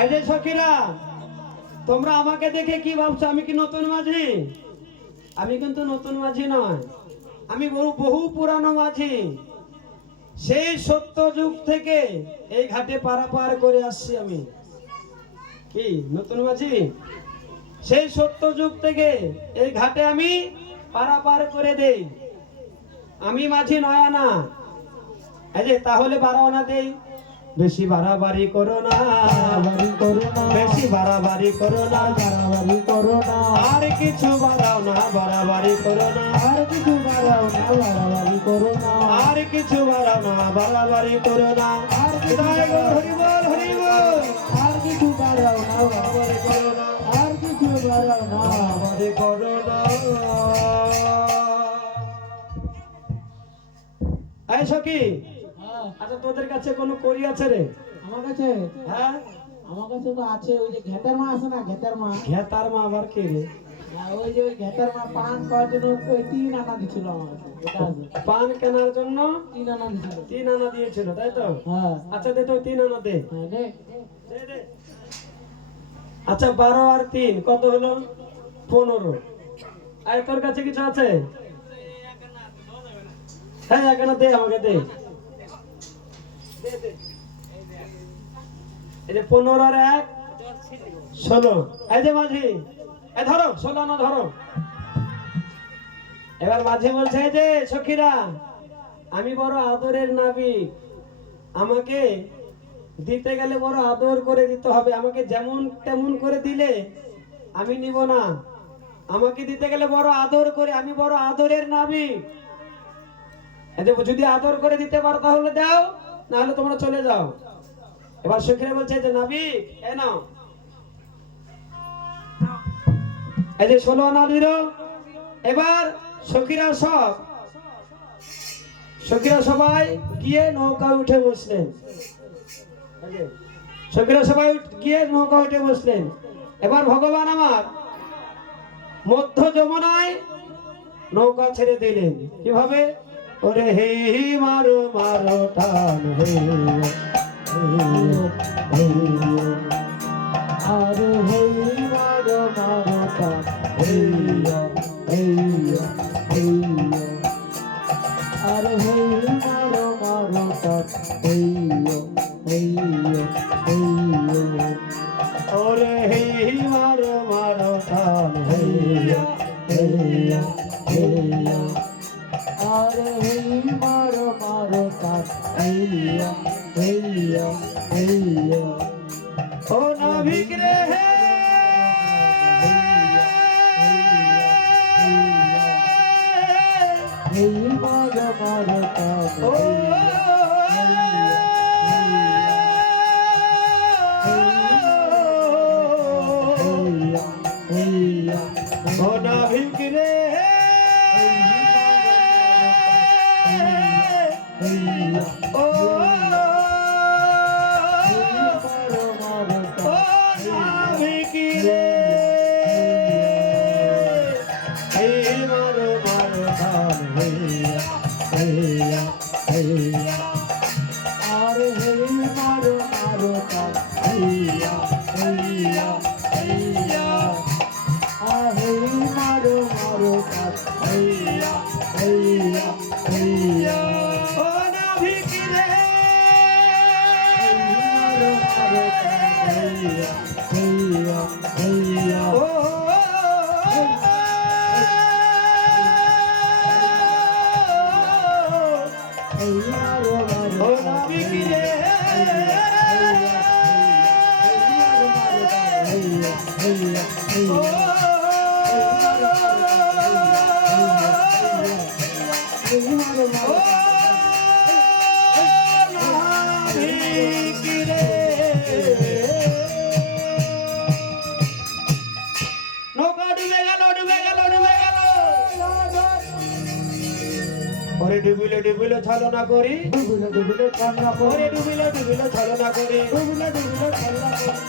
এই যে সখীরা, তোমরা আমাকে দেখে কি ভাবছো? আমি কি নতুন মাঝি? আমি কিন্তু নতুন মাঝি নয়, আমি বহু পুরানো মাঝি। সেই সত্য যুগ থেকে এই ঘাটে পারাপার করে আসছি আমি। কি নতুন মাঝি? সেই সত্য যুগ থেকে এই ঘাটে আমি পারাপার করে দেই। আমি মাঝি নয় আনা। এই যে তাহলে 12 আনা দেই। বেশি বাড়াবাড়ি করো না, বেশি বাড়াবাড়ি করো না, আর কিছু বাড়াও না, বাড়াবাড়ি করো না, আর কিছু বাড়াও না, বাড়াবাড়ি করো না, আর কিছু বাড়াও না, বাড়াবাড়ি করো না, আর হরি বল হরি বল, আর কিছু বাড়াও না, বাড়াবাড়ি করো না, আর কিছু বাড়াও না, বাড়াবাড়ি করো না। এই সখী, আচ্ছা তোদের কাছে কোনো করি আছে রে? আমার কাছে? হ্যাঁ আমার কাছে তো আছে। ওই যে ঘেটার মা আছে না, ঘেটার মা। ঘেটার মা আবার কে রে? ওই যে ওই ঘেটার মা পান খাওয়ার জন্য ওই 3 আনা দিছিল আমার কাছে। এটা আছে। পান কেনার জন্য 3 আনা দিছিল। 3 আনা দিয়েছিল, তাই তো? হ্যাঁ। আচ্ছা দে তো 3 আনা দে। হ্যাঁ দে। দে দে। আচ্ছা 12 আর 3 কত হলো? 15। আর তোর কাছে কিছু আছে? হ্যাঁ এক আনা দে, আমাকে দে। দে দে। এই যে 15 আর 1 16। এই যে মাঝি, এই ধরো 16 আনা ধরো। এবার মাঝি বলছে যে সখীরা, আমি বড় আদরের নাবিক, আমাকে দিতে গেলে বড় আদর করে দিতে হবে। আমাকে যেমন তেমন করে দিলে আমি নিব না। আমাকে দিতে গেলে বড় আদর করে, আমি বড় আদরের নাবিক। যদি আদর করে দিতে পারো তাহলে দাও, না হলে তোমরা চলে যাও। এবার সখীরা বলছে যে নাবিক এ নাও। এই যে 16 আনা দিল। এবার সখীরা সবাই গিয়ে নৌকা উঠে বসলেন। সখীরা সবাই গিয়ে নৌকা উঠে বসলেন। এবার ভগবান আমার মধ্য যমুনায় নৌকা ছেড়ে দিলেন। কিভাবে? ওরে হে মারো মারো টান, হে আরে হে মারো মারো টান, হে আরে হে মারো মারো টান, ওরে হে মারো মারো টান, হে আরে হে মারো মারো টান, ও নাবিক রে হে, হে মারো মারো টান, ও ও নাবিক রে ও নাবিক রে, হে মারো মারো টান, আরে হে মারো মারো টান, আরে মারো মারো টান, ও নাবিক রে, ও ও নাবিক রে, নৌকা ডুবে গেল, ডুবে গেল, ডুবে গেল। ওরে ডুবিলে ডুবিলে ছলনা করি, ওরে ডুবিলে ডুবিলে ছলনা করি,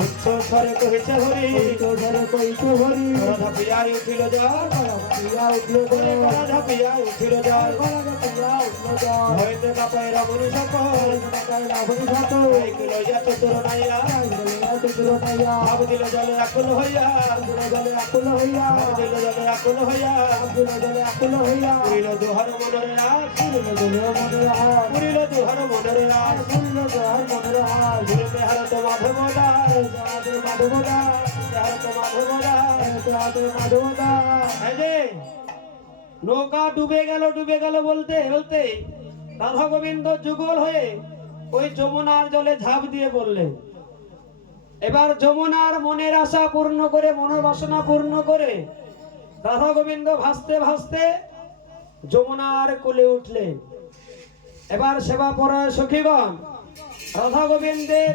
উচ্চ স্বরে কহিছে হরি, রাধা পিয়াই উঠিল জল, রাধা পিয়াই উঠিল জল, হইতে কাপাই রমণী সকল, কাইলা হরি ঘাট লইয়া চতুর নাইয়া চতুর নাইয়া ভাব দিল জলে আকুল হইয়া জলে আকুল হইয়া ভাব দিল জলে আকুল হইয়া জলে আকুল হইয়া পুরিল দুহর মনের রাস পুরিল দুহর মনের হাত পুরিল দুহর মনের রাস পুরিল দুহর মনের হাত গুরুতে হার তো মাধব দাস মাধব দাস হার তো মাধব দাস মাধব দাস এই যে নৌকা ডুবে গেল বলতে বলতে রাধা গোবিন্দ যুগল হয়ে ওই যমুনার জলে ঝাঁপ দিয়ে পড়লেন। এবার যমুনার মনের আশা পূর্ণ করে মনোবাসনা পূর্ণ করে রাধা গোবিন্দ ভাসতে ভাসতে যমুনার কোলে উঠলেন। এবার সেবা পরায় সখীগণ রাধা গোবিন্দের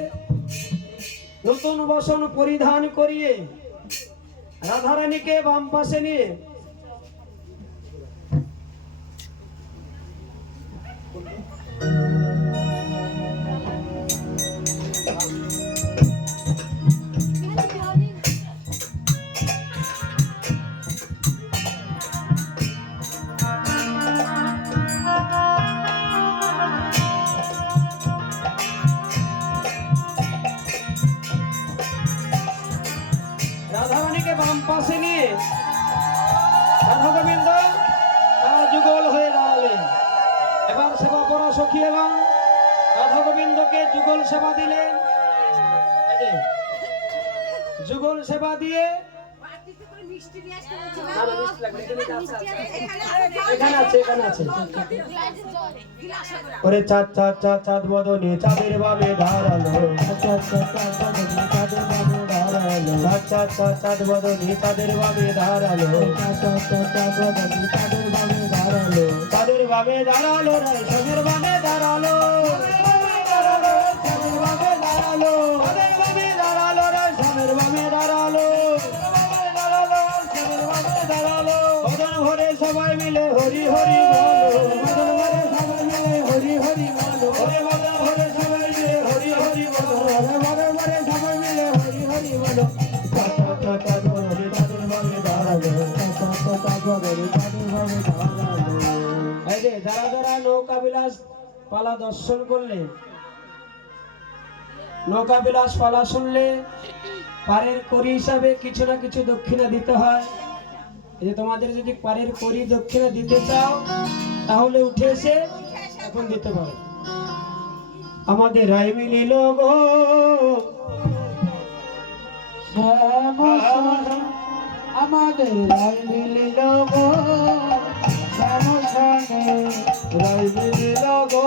নতুন বসন পরিধান করিয়ে রাধারানীকে বাম পাশে নিয়ে রাধারানীকে বাম পাশে নিয়ে রাধা গোবিন্দ তারা যুগল হয়ে দাঁড়ালেন। এবার সেবা পরা সখী এবং রাধা গোবিন্দকে যুগল সেবা দিলেন। এই যে, যুগল সেবা দিয়ে এখানে আছে ওরে চাঁদ চাঁদ চাঁদ চাঁদ বদনে চাঁদের বামে দাঁড়ালো চাঁদ চাঁদ চাঁদ চাঁদ বদনে চাঁদের বামে দাঁড়ালো চাঁদের বামে দাঁড়ালো রে চাঁদের বামে দাঁড়ালো চাঁদের বামে দাঁড়ালো চাঁদের বামে দাঁড়ালো রে চাঁদের বামে দাঁড়ালো বদন ভরে সবাই মিলে হরি হরি বলো বদন ভরে সবাই মিলে হরি হরি বলো ওরে বদন ভরে সবাই মিলে হরি হরি বলো ওরে বদন ভরে সবাই মিলে হরি হরি বলো চাঁদ বদনে চাঁদের বামে দাঁড়ালো চাঁদ বদনে চাঁদের বামে দাঁড়ালো। এই যে যারা যারা নৌকা বিলাস পালা দর্শন করলে নৌকা বিলাস পালা শুনলে পারের করি হিসাবে কিছু না কিছু দক্ষিণা দিতে হয়। এই যে তোমাদের যদি পারের করি দক্ষিণা দিতে চাও তাহলে উঠে এসে এখন দিতে পারো। আমাদের রায় মিলিল গো আমাদের রায় মিলিল গো শ্যামসনে রায় মিলিল গো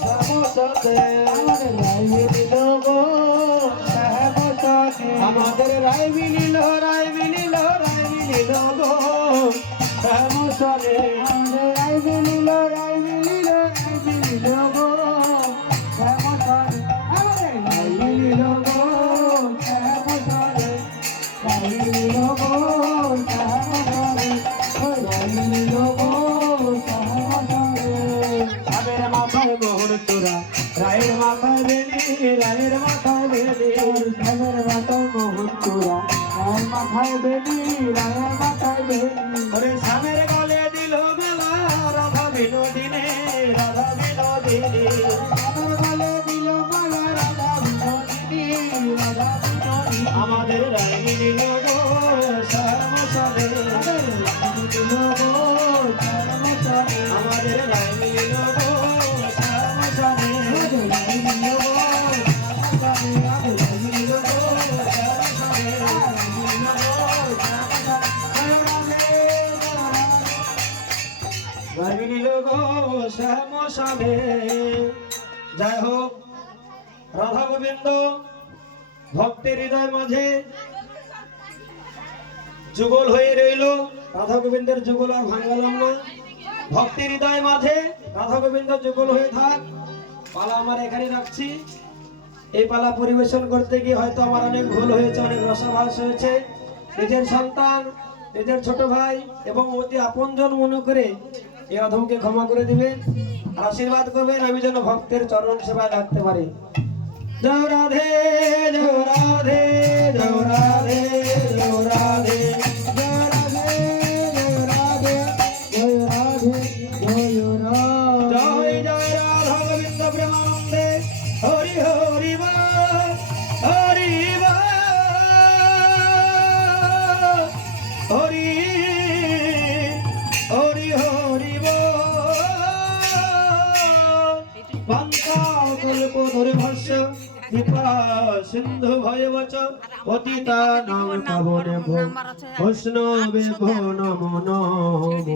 শ্যামসনে আমাদের রায় মিলিল গো শ্যামসনে আমাদের রায় মিলিল রায় মিলিল রায় মিলিল গো শ্যামসনে আমাদের রায় মিলিল রায় মিলিল রায় মিলিল গো শ্যামসনে আমাদের রায় মিলিল গো শ্যামসনে রায় মিলিল গো শ্যামসনে রায় মিলিল গো শ্যামসনে সাবের মাথায় মোহর তোরা রায়ের মাথায় বেলি রায়ের মাথায় বেলি সাবের মাথায় মোহন চূড়া রায়ের মাথায় বেলি রায়ের মাথায় বেলি ওরে সামের গলে দিল মেলা রাধা বিনোদিনে রাধা বিনোদিনী আমার বলে দিল মালা রাধা বিনোদিনী রাধা বিনোদিনী আমাদের রায় মিলিল গো শ্যামসনে দিল গো শ্যামসনে আমাদের রায় মিলিল গো শ্যামসনে আমাদের রায় মিলিল গো শ্যামসনে আমাদের রায় মিলিল গো শ্যামসনে রায় মিলিল গো রায় মিলিল গো শ্যামসনে। যাই হোক রাধা গোবিন্দ ভক্তের হৃদয় মাঝে যুগল হয়ে রইল। রাধা গোবিন্দের যুগল আর ভাঙালাম না। ভক্তের হৃদয় মাঝে রাধা গোবিন্দ যুগল হয়ে থাক। পালা আমার এখানে রাখছি। এই পালা পরিবেশন করতে গিয়ে হয়তো আমার অনেক ভুল হয়েছে, অনেক রসাভাস হয়েছে। নিজের সন্তান, নিজের ছোট ভাই এবং অতি আপনজন মনে করে এই অধমকে ক্ষমা করে দিবেন, আশীর্বাদ করবেন আমি যেন ভক্তের চরণ সেবায় লাগতে পারি। জয় রাধে জয় রাধে জয় রাধে জয় রাধে জয় রাধে জয় রাধে জয় রাধে জয় রাধে জয় জয় রাধা গোবিন্দ প্রেমানন্দ বলে হরি হরি বল হরি বল হরি হরি হরি বল বান্তা কল্প ধর্মস্য কৃপা সিন্ধু ভয়বচ পতিতা নাম পাবনে ভো বৈষ্ণবে ভো নমো নমো এটা